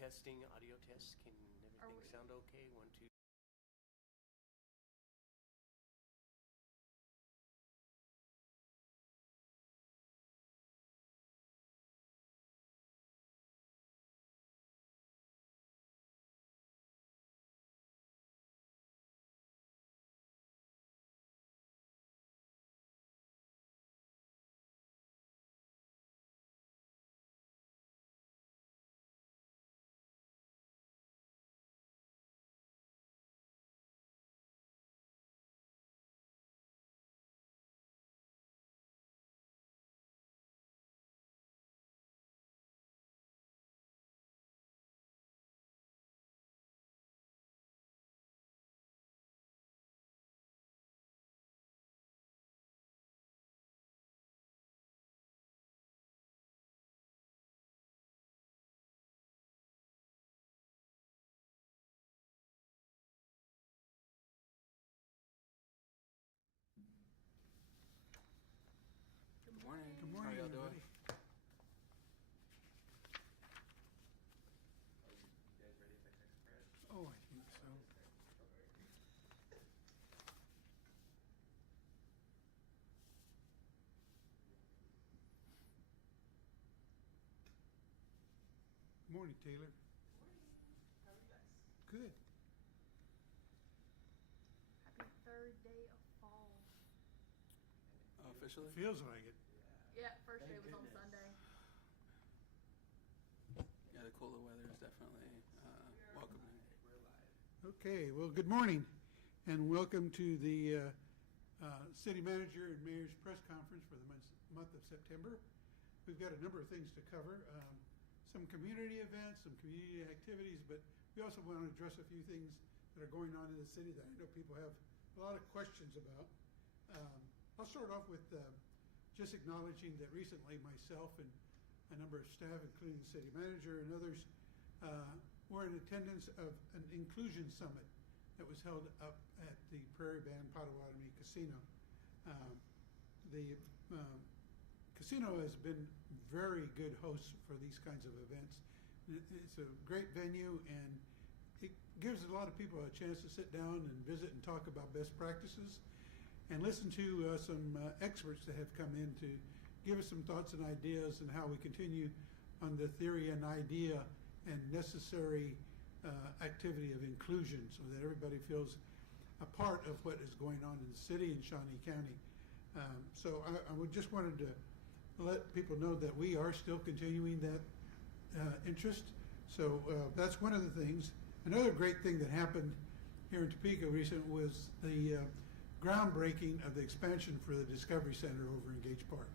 Testing, audio tests. Can everything sound okay? 1, 2. Good morning. Good morning, How y'all everybody. doing? Are you guys ready for text press? Oh, I think so. Good morning, Taylor. Good morning. How are you guys? Good. Happy third day of fall. Officially? Feels like it. Yeah, first day was on Sunday. Yeah, the cooler weather is definitely welcoming. Okay, well, good morning, and welcome to the City Manager and Mayor's Press Conference for the month of September. We've got a number of things to cover, some community events, some community activities, but we also want to address a few things that are going on in the city that I know people have a lot of questions about. I'll start off with just acknowledging that recently myself and a number of staff, including the city manager and others, were in attendance of an inclusion summit that was held up at the Prairie Band Potawatomi Casino. The casino has been very good hosts for these kinds of events. It's a great venue, and it gives a lot of people a chance to sit down and visit and talk about best practices and listen to some experts that have come in to give us some thoughts and ideas and how we continue on the theory and idea and necessary activity of inclusion so that everybody feels a part of what is going on in the city and Shawnee County. So I would just wanted to let people know that we are still continuing that interest. So that's one of the things. Another great thing that happened here in Topeka recently was the groundbreaking of the expansion for the Discovery Center over in Gage Park.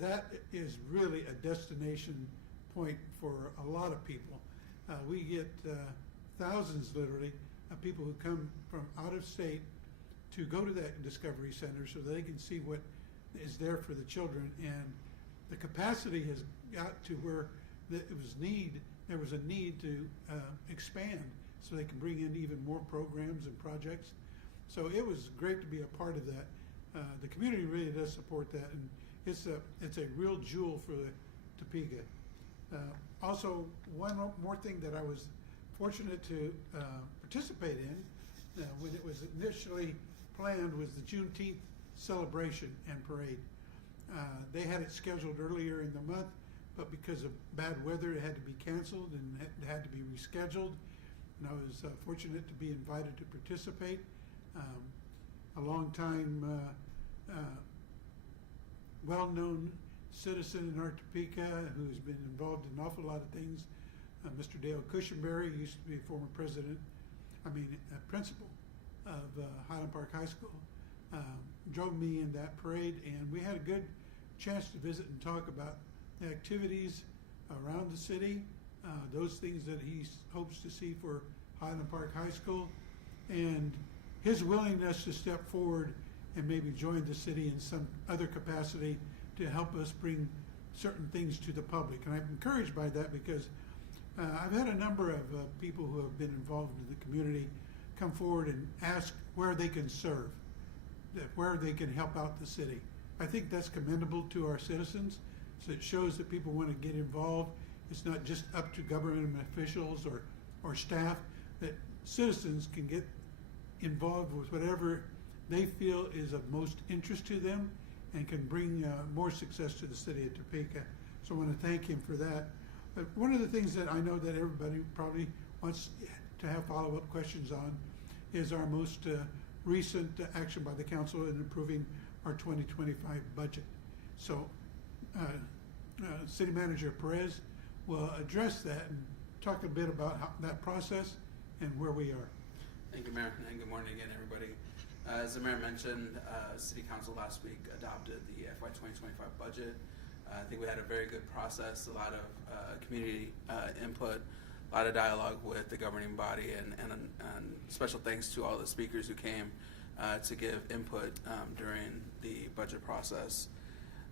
That is really a destination point for a lot of people. We get thousands, literally, of people who come from out of state to go to that Discovery Center so they can see what is there for the children. And the capacity has got to where there was a need to expand so they can bring in even more programs and projects. So it was great to be a part of that. The community really does support that, and it's a real jewel for the Topeka. Also, one more thing that I was fortunate to participate in when it was initially planned was the Juneteenth celebration and parade. They had it scheduled earlier in the month, but because of bad weather, it had to be canceled and it had to be rescheduled. And I was fortunate to be invited to participate. A long-time well-known citizen in our Topeka who's been involved in an awful lot of things, Mr. Dale Cushenberry, used to be a former principal of Highland Park High School, drove me in that parade, and we had a good chance to visit and talk about the activities around the city, those things that he hopes to see for Highland Park High School, and his willingness to step forward and maybe join the city in some other capacity to help us bring certain things to the public. And I'm encouraged by that because I've had a number of people who have been involved in the community come forward and ask where they can serve, where they can help out the city. I think that's commendable to our citizens. So it shows that people want to get involved it's not just up to government officials or staff, that citizens can get involved with whatever they feel is of most interest to them and can bring more success to the city of Topeka. So I want to thank him for that. But one of the things that I know that everybody probably wants to have follow-up questions on is our most recent action by the council in approving our 2025 budget. So City Manager Perez will address that and talk a bit about that process and where we are. Thank you, Mayor, and good morning again, everybody. As the Mayor mentioned, City Council last week adopted the FY 2025 budget. I think we had a very good process, a lot of community input, a lot of dialogue with the governing body, and special thanks to all the speakers who came to give input during the budget process.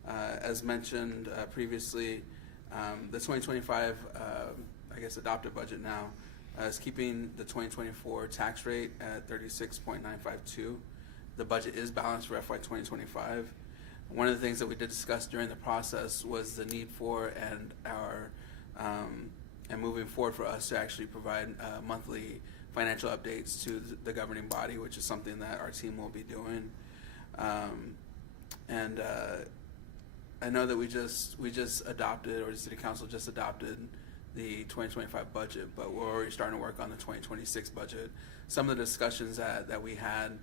As mentioned previously, the 2025, adopted budget now is keeping the 2024 tax rate at 36.952. The budget is balanced for FY 2025. One of the things that we did discuss during the process was the need for and moving forward for us to actually provide monthly financial updates to the governing body, which is something that our team will be doing. I know that we just adopted, or the City Council just adopted, the 2025 budget, but we're already starting to work on the 2026 budget. Some of the discussions that we had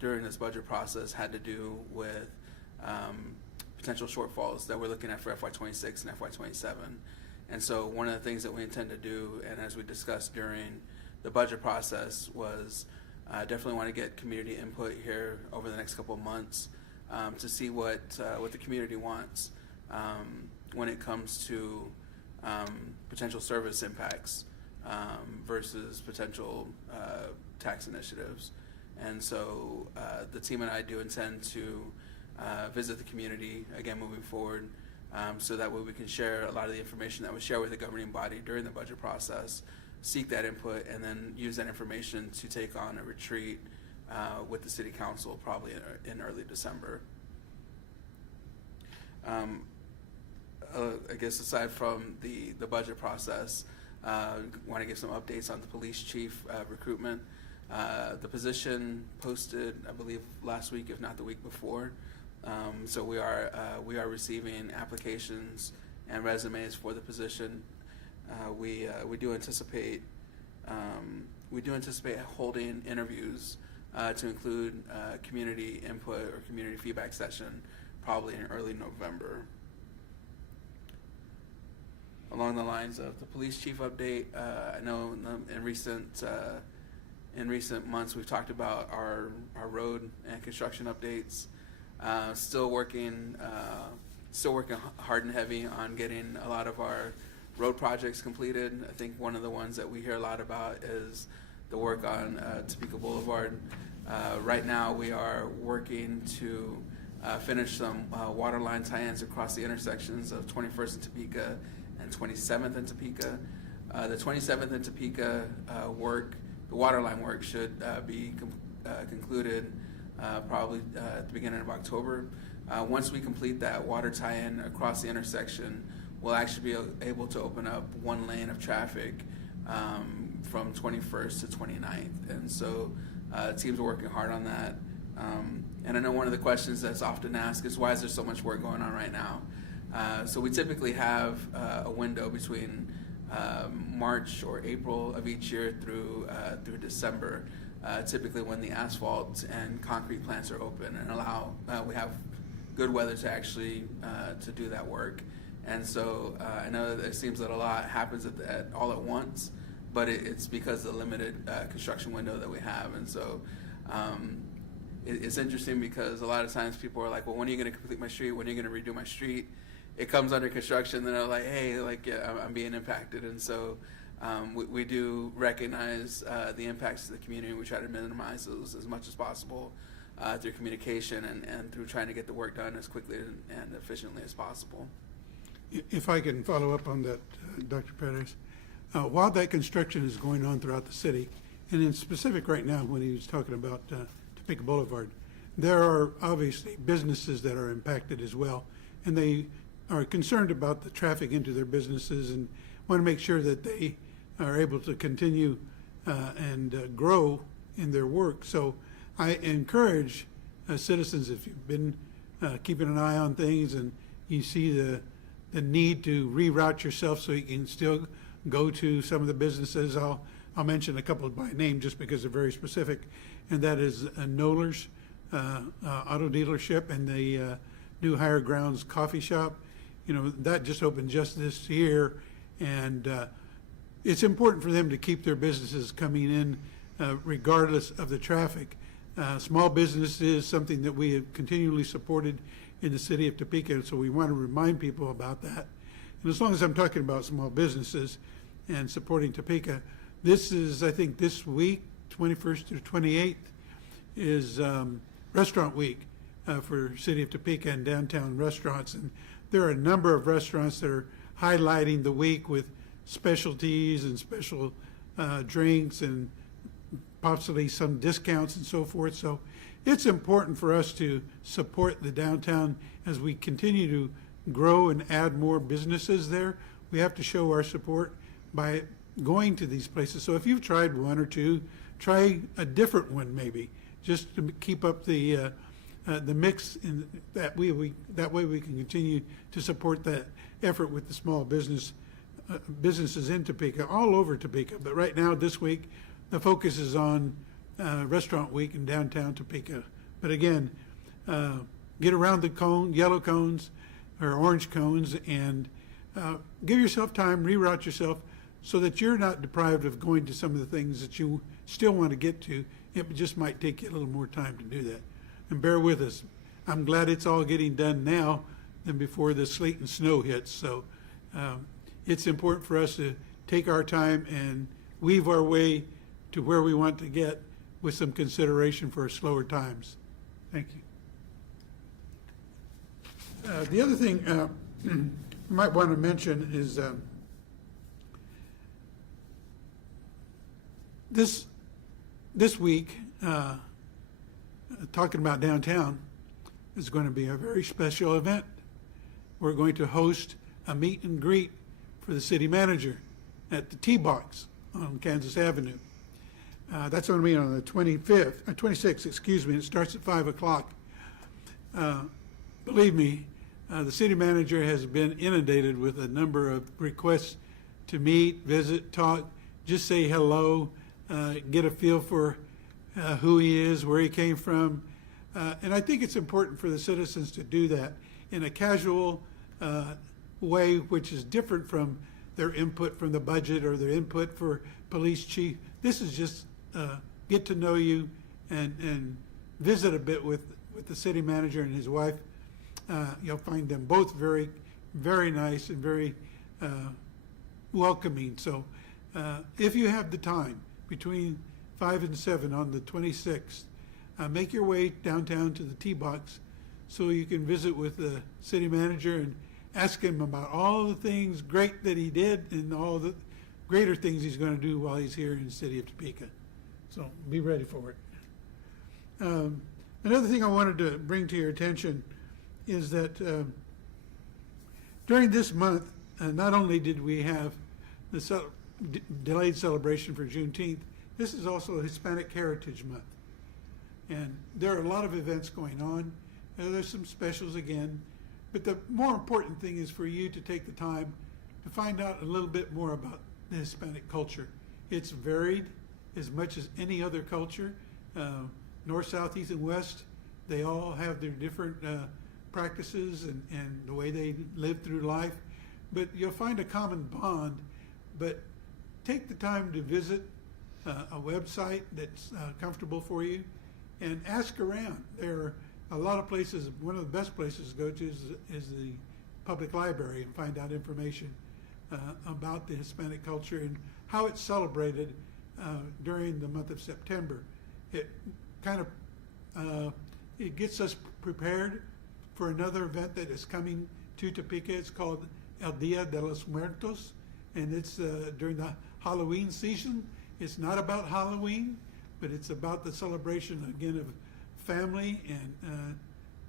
during this budget process had to do with potential shortfalls that we're looking at for FY 26 and FY 27. And so one of the things that we intend to do, and as we discussed during the budget process, was definitely want to get community input here over the next couple of months to see what the community wants when it comes to potential service impacts versus potential tax initiatives. And so the team and I do intend to visit the community again moving forward, so that way we can share a lot of the information that we share with the governing body during the budget process, seek that input, and then use that information to take on a retreat with the City Council probably in early December. I guess aside from the budget process, want to give some updates on the police chief recruitment. The position posted, I believe, last week, if not the week before. So we are receiving applications and resumes for the position. We do anticipate holding interviews to include community input or community feedback session probably in early November. Along the lines of the police chief update, I know in recent months we've talked about our road and construction updates. Still working hard and heavy on getting a lot of our road projects completed. I think one of the ones that we hear a lot about is the work on Topeka Boulevard. Right now we are working to finish some water line tie-ins across the intersections of 21st and Topeka and 27th and Topeka. The 27th and Topeka work, the water line work, should be concluded probably at the beginning of October. Once we complete that water tie-in across the intersection, we'll actually be able to open up one lane of traffic from 21st to 29th. And so teams are working hard on that. And I know one of the questions that's often asked is, why is there so much work going on right now? So we typically have a window between March or April of each year through December, typically when the asphalt and concrete plants are open and allow we have good weather to actually to do that work. And so I know that it seems that a lot happens all at once, but it's because of the limited construction window that we have. And so it's interesting because a lot of times people are like, well, when are you going to complete my street? When are you going to redo my street? It comes under construction, then they're like, hey, I'm being impacted. And so we do recognize the impacts to the community. We try to minimize those as much as possible through communication and through trying to get the work done as quickly and efficiently as possible. If I can follow up on that, Dr. Perez, while that construction is going on throughout the city, and in specific right now when he was talking about Topeka Boulevard, there are obviously businesses that are impacted as well, and they are concerned about the traffic into their businesses and want to make sure that they are able to continue and grow in their work. So I encourage citizens, if you've been keeping an eye on things and you see the need to reroute yourself so you can still go to some of the businesses, I'll mention a couple by name just because they're very specific, and that is Knoller's Auto Dealership and the new Higher Grounds Coffee Shop. You know, that just opened just this year, and it's important for them to keep their businesses coming in regardless of the traffic. Small business is something that we have continually supported in the city of Topeka, so we want to remind people about that. And as long as I'm talking about small businesses and supporting Topeka, this is, I think, this week, 21st through 28th, is Restaurant Week for City of Topeka and downtown restaurants. And there are a number of restaurants that are highlighting the week with specialties and special drinks and possibly some discounts and so forth. So it's important for us to support the downtown as we continue to grow and add more businesses there. We have to show our support by going to these places. So if you've tried one or two, try a different one maybe, just to keep up the mix. In that way we can continue to support that effort with the small businesses in Topeka, all over Topeka. But right now, this week, the focus is on Restaurant Week in downtown Topeka. But again, get around the cone, yellow cones or orange cones, and give yourself time, reroute yourself so that you're not deprived of going to some of the things that you still want to get to. It just might take you a little more time to do that. And bear with us. I'm glad it's all getting done now than before the sleet and snow hits. So it's important for us to take our time and weave our way to where we want to get with some consideration for slower times. Thank you. The other thing you might want to mention is this week, talking about downtown, is going to be a very special event. We're going to host a meet and greet for the city manager at the T-Box on Kansas Avenue. That's going to be on the 26th, excuse me. It starts at 5 o'clock. Believe me, the city manager has been inundated with a number of requests to meet, visit, talk, just say hello, get a feel for who he is, where he came from. And I think it's important for the citizens to do that in a casual way, which is different from their input from the budget or their input for police chief. This is just get to know you and visit a bit with the city manager and his wife. You'll find them both very, very nice and very welcoming. So if you have the time between 5 and 7 on the 26th, make your way downtown to the T-Box so you can visit with the city manager and ask him about all the things great that he did and all the greater things he's going to do while he's here in the city of Topeka. So be ready for it. Another thing I wanted to bring to your attention is that during this month, not only did we have the delayed celebration for Juneteenth, this is also Hispanic Heritage Month. And there are a lot of events going on. There's some specials again. But the more important thing is for you to take the time to find out a little bit more about the Hispanic culture. It's varied as much as any other culture. North, South, East, and West, they all have their different practices and the way they live through life. But you'll find a common bond. But take the time to visit a website that's comfortable for you and ask around. There are a lot of places. One of the best places to go to is the public library and find out information about the Hispanic culture and how it's celebrated during the month of September. It kind of it gets us prepared for another event that is coming to Topeka. It's called El Dia de los Muertos, and it's during the Halloween season. It's not about Halloween, but it's about the celebration again of family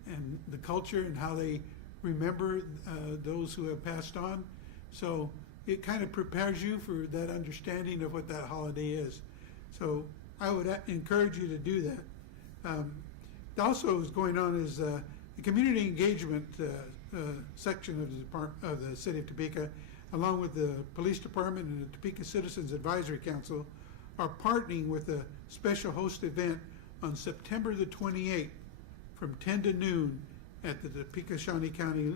and the culture and how they remember those who have passed on. So it kind of prepares you for that understanding of what that holiday is. So I would encourage you to do that. Also, what's going on is the community engagement section of the city of Topeka, along with the police department and the Topeka Citizens Advisory Council, are partnering with a special host event on September the 28th from 10 to noon at the Topeka Shawnee County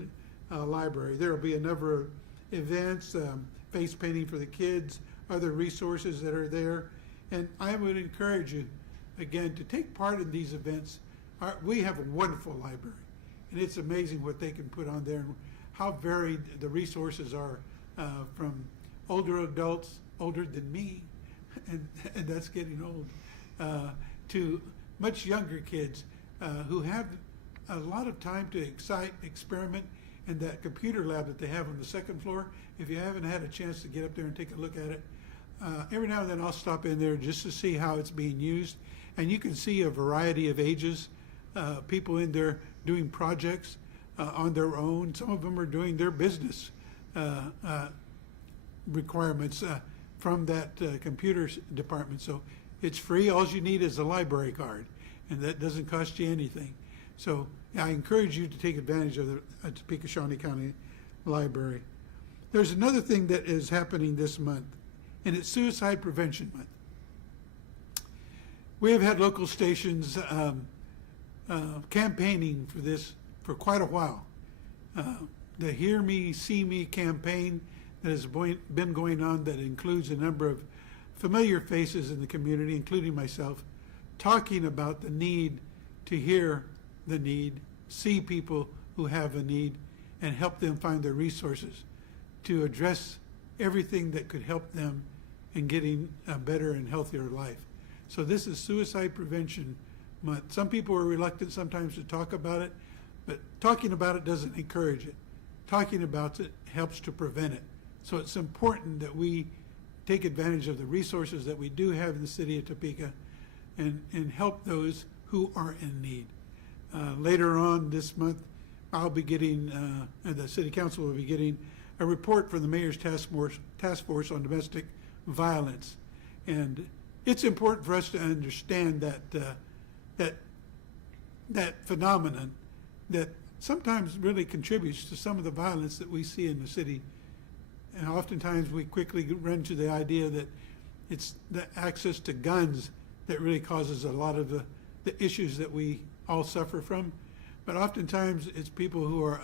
Library. There will be a number of events, face painting for the kids, other resources that are there. And I would encourage you, again, to take part in these events. We have a wonderful library, and it's amazing what they can put on there and how varied the resources are, from older adults, older than me, and that's getting old, to much younger kids who have a lot of time to experiment in that computer lab that they have on the second floor. If you haven't had a chance to get up there and take a look at it, every now and then I'll stop in there just to see how it's being used. And you can see a variety of ages, people in there doing projects on their own. Some of them are doing their business requirements from that computer department. So it's free. All you need is a library card, and that doesn't cost you anything. So I encourage you to take advantage of the Topeka Shawnee County Library. There's another thing that is happening this month, and it's Suicide Prevention Month. We have had local stations campaigning for this for quite a while. The Hear Me, See Me campaign that has been going on, that includes a number of familiar faces in the community, including myself, talking about the need to hear the need, see people who have a need, and help them find the resources to address everything that could help them in getting a better and healthier life. So this is Suicide Prevention Month. Some people are reluctant sometimes to talk about it, but talking about it doesn't encourage it. Talking about it helps to prevent it. So it's important that we take advantage of the resources that we do have in the city of Topeka and help those who are in need. Later on this month, I'll be getting, and the City Council will be getting, a report from the Mayor's Task Force on Domestic Violence. And it's important for us to understand that phenomenon that sometimes really contributes to some of the violence that we see in the city. And oftentimes we quickly run to the idea that it's the access to guns that really causes a lot of the issues that we all suffer from. But oftentimes it's people who are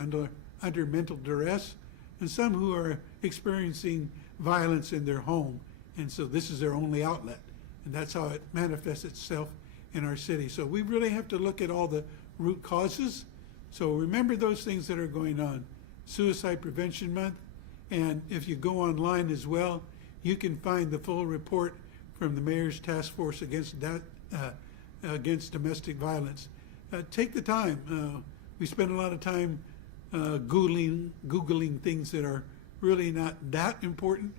under mental duress, and some who are experiencing violence in their home. And so this is their only outlet. And that's how it manifests itself in our city. So we really have to look at all the root causes. So remember those things that are going on. Suicide Prevention Month. And if you go online as well, you can find the full report from the Mayor's Task Force against domestic violence. Take the time. We spend a lot of time Googling things that are really not that important.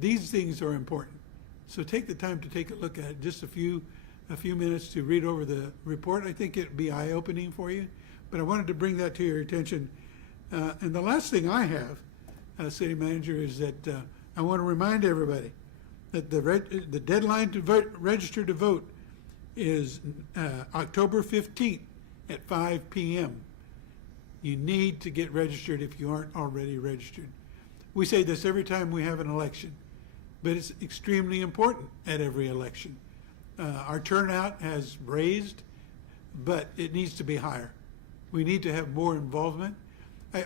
These things are important. So take the time to take a look at it. Just a few minutes to read over the report. I think it'd be eye-opening for you. But I wanted to bring that to your attention. And the last thing I have, City Manager, is that I want to remind everybody that the deadline to register to vote is October 15th at 5 p.m. You need to get registered if you aren't already registered. We say this every time we have an election, but it's extremely important at every election. Our turnout has raised, but it needs to be higher. We need to have more involvement.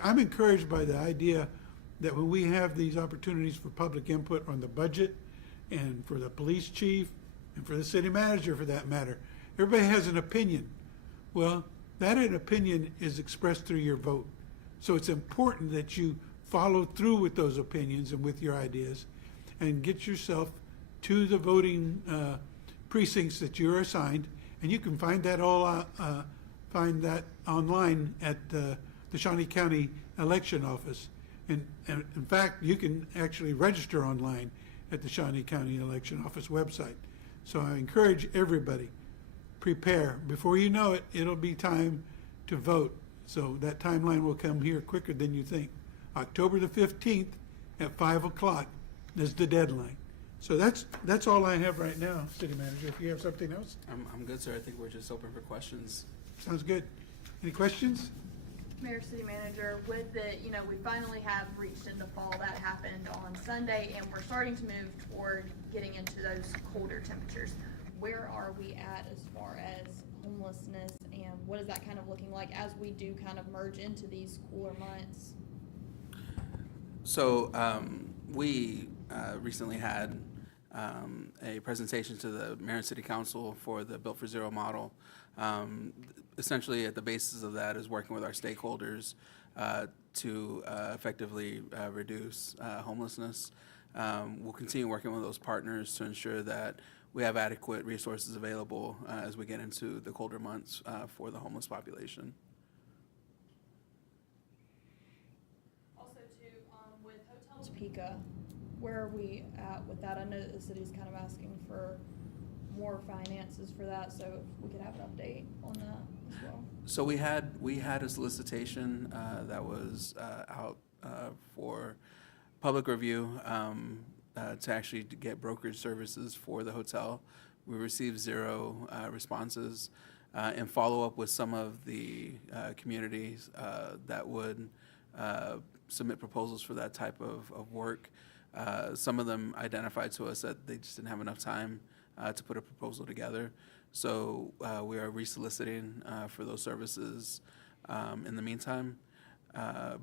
I'm encouraged by the idea that when we have these opportunities for public input on the budget, and for the police chief, and for the city manager for that matter, everybody has an opinion. Well, that opinion is expressed through your vote. So it's important that you follow through with those opinions and with your ideas and get yourself to the voting precincts that you're assigned. And you can find that online at the Shawnee County Election Office. And in fact, you can actually register online at the Shawnee County Election Office website. So I encourage everybody, prepare. Before you know it, it'll be time to vote. So that timeline will come here quicker than you think. October the 15th at 5 o'clock is the deadline. So that's all I have right now, City Manager. If you have something else, I'm good, sir. I think we're just open for questions. sounds good. Any questions? Mayor, City Manager, with the, we finally have reached into fall. That happened on Sunday, and we're starting to move toward getting into those colder temperatures. Where are we at as far as homelessness, and what is that kind of looking like as we do kind of merge into these cooler months? So we recently had a presentation to the Mayor and City Council for the Built for Zero model. Essentially, at the basis of that is working with our stakeholders to effectively reduce homelessness. We'll continue working with those partners to ensure that we have adequate resources available as we get into the colder months for the homeless population. Also, too, with Hotel Topeka, where are we at with that? I know that the city's kind of asking for more finances for that, so if we could have an update on that as well. So we had a solicitation that was out for public review to actually get brokerage services for the hotel. We received 0 responses. In follow-up with some of the communities that would submit proposals for that type of work, some of them identified to us that they just didn't have enough time to put a proposal together. So we are resoliciting for those services in the meantime.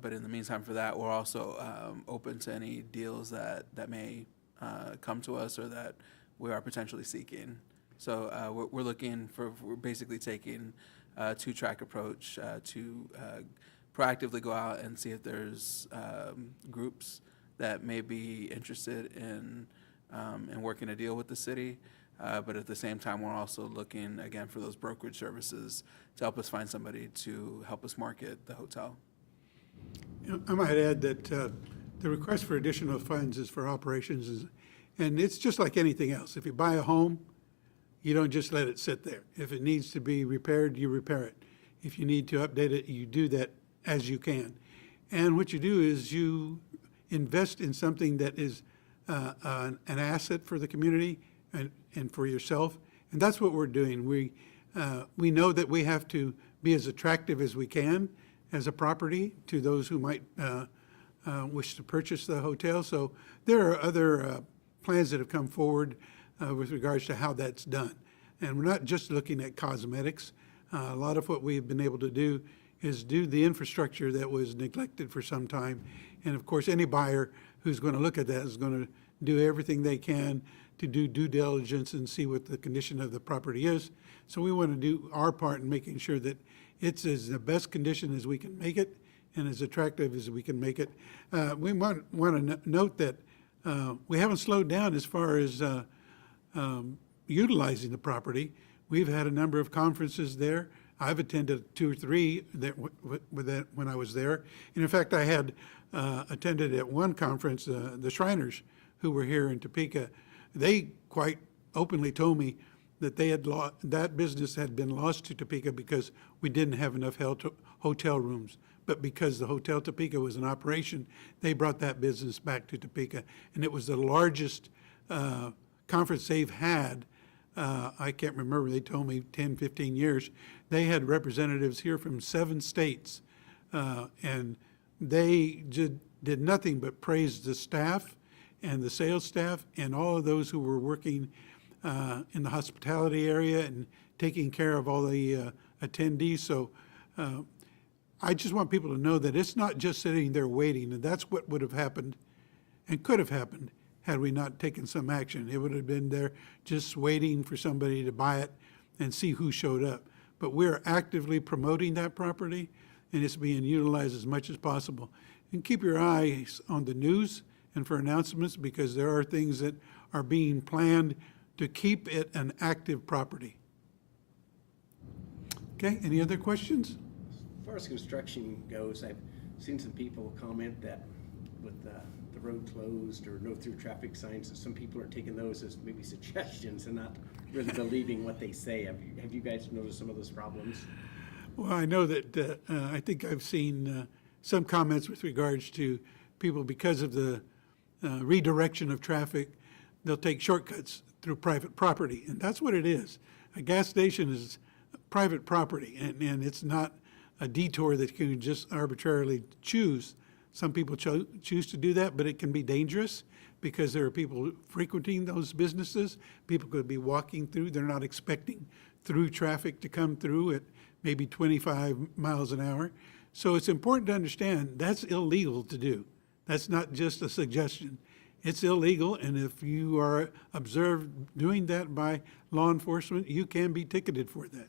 But in the meantime for that, we're also open to any deals that may come to us or that we are potentially seeking. So we're basically taking a 2-track approach to proactively go out and see if there's groups that may be interested in working a deal with the city. But at the same time, we're also looking, again, for those brokerage services to help us find somebody to help us market the hotel. I might add that the request for additional funds is for operations, and it's just like anything else. If you buy a home, you don't just let it sit there. If it needs to be repaired, you repair it. If you need to update it, you do that as you can. And what you do is you invest in something that is an asset for the community and for yourself, and that's what we're doing. We know that we have to be as attractive as we can as a property to those who might wish to purchase the hotel. So there are other plans that have come forward with regards to how that's done. And we're not just looking at cosmetics. A lot of what we've been able to do is do the infrastructure that was neglected for some time. And of course, any buyer who's going to look at that is going to do everything they can to do due diligence and see what the condition of the property is. So we want to do our part in making sure that it's as the best condition as we can make it and as attractive as we can make it. We want to note that we haven't slowed down as far as utilizing the property. We've had a number of conferences there. I've attended 2 or 3 that when I was there. And in fact, I had attended at one conference, the Shriners, who were here in Topeka. They quite openly told me that they had that business had been lost to Topeka because we didn't have enough hotel rooms. But because the Hotel Topeka was in operation, they brought that business back to Topeka. And it was the largest conference they've had. I can't remember, they told me 10, 15 years. They had representatives here from 7 states. And they did nothing but praise the staff and the sales staff and all of those who were working in the hospitality area and taking care of all the attendees. So I just want people to know that it's not just sitting there waiting, and that's what would have happened and could have happened had we not taken some action. It would have been there just waiting for somebody to buy it and see who showed up. But we're actively promoting that property, and it's being utilized as much as possible. And keep your eyes on the news and for announcements, because there are things that are being planned to keep it an active property. Okay, any other questions? As far as construction goes, I've seen some people comment that with the road closed or no through traffic signs, that some people are taking those as maybe suggestions and not really believing what they say. Have you guys noticed some of those problems? Well, I know that, I think I've seen some comments with regards to people, because of the redirection of traffic, they'll take shortcuts through private property, and that's what it is. A gas station is private property, and it's not a detour that you can just arbitrarily choose. Some people choose to do that, but it can be dangerous because there are people frequenting those businesses. People could be walking through. They're not expecting through traffic to come through at maybe 25 miles an hour. So it's important to understand that's illegal to do. That's not just a suggestion. It's illegal, and if you are observed doing that by law enforcement, you can be ticketed for that.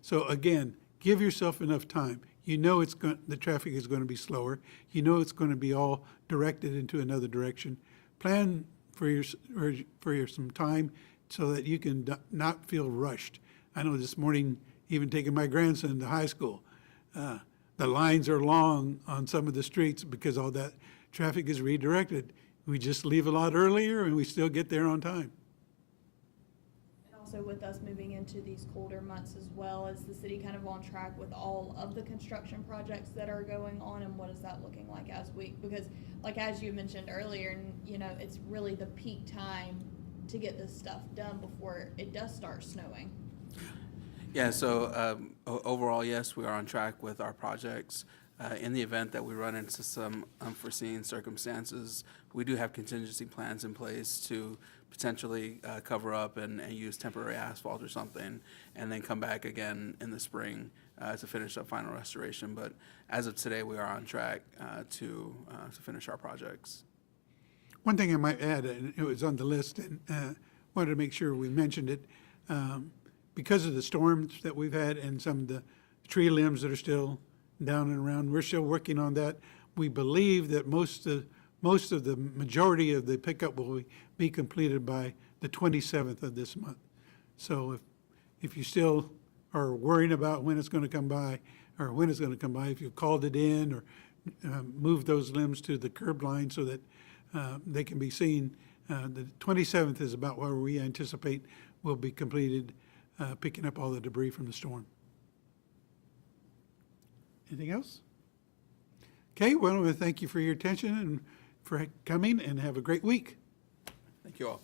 So again, give yourself enough time. You know the traffic is going to be slower. You know it's going to be all directed into another direction. Plan for some time so that you can not feel rushed. I know this morning, even taking my grandson to high school, the lines are long on some of the streets because all that traffic is redirected. We just leave a lot earlier and we still get there on time. And also with us moving into these colder months as well, is the city kind of on track with all of the construction projects that are going on, and what is that looking like because like as you mentioned earlier, you know, it's really the peak time to get this stuff done before it does start snowing. Yeah, so overall, yes, we are on track with our projects. In the event that we run into some unforeseen circumstances, we do have contingency plans in place to potentially cover up and use temporary asphalt or something, and then come back again in the spring to finish up final restoration. But as of today, we are on track to finish our projects. One thing I might add, and it was on the list, and wanted to make sure we mentioned it, because of the storms that we've had and some of the tree limbs that are still down and around, we're still working on that. We believe that most of the majority of the pickup will be completed by the 27th of this month. So if you still are worrying about when it's going to come by, if you've called it in or moved those limbs to the curb line so that they can be seen, the 27th is about where we anticipate will be completed, picking up all the debris from the storm. Anything else? Okay, well, I want to thank you for your attention and for coming, and have a great week. Thank you all.